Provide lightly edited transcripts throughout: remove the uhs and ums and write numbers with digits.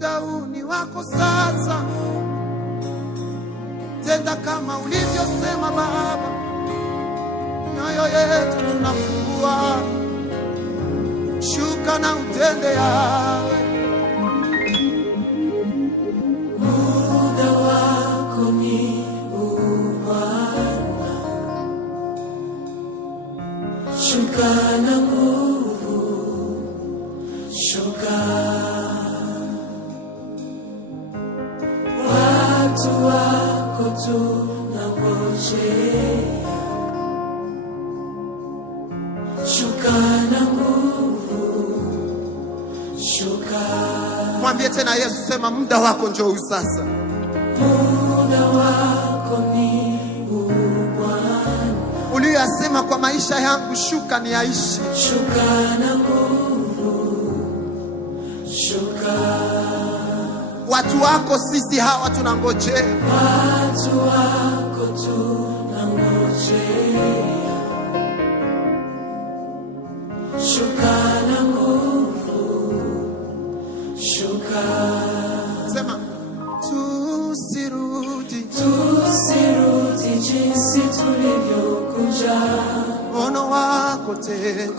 muda huu ni wako sasa. Tenda kama ulivyosema Baba, nyoyo yetu tunafungua. Shuka na utende yawe. Muda wako ni Bwana, shuka na nguvu, shuka. Watu wako tunangojea, shuka na nguvu, shuka. Mwambie tena Yesu, sema muda wako njoo sasa. Muda wako ni Bwana, uliyosema kwa maisha yangu shuka ni aishi. Shuka na nguvu, shuka. Watu wako sisi hawa tunangojea. Watu wako tunangojea, shuka na nguvu, shuka. Sema tusirudi jinsi tulivyokuja. Mkono wako te,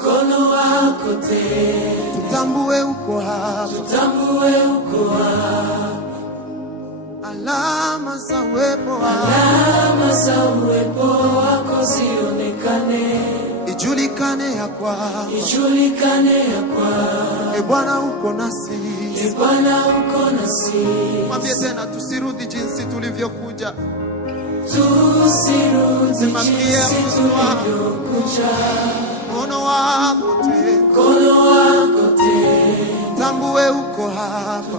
tutambue uko hapa, alama za uwepo wako zionekane, ijulikane ya kwamba Bwana uko nasi. Mwambie tena tusirudi jinsi tulivyokuja. Mkono wako te, tambue uko hapa,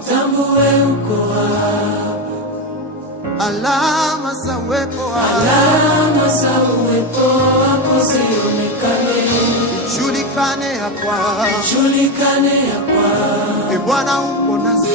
alama za uwepo wako zionekane, ijulikane ya kwamba Bwana uko nasi.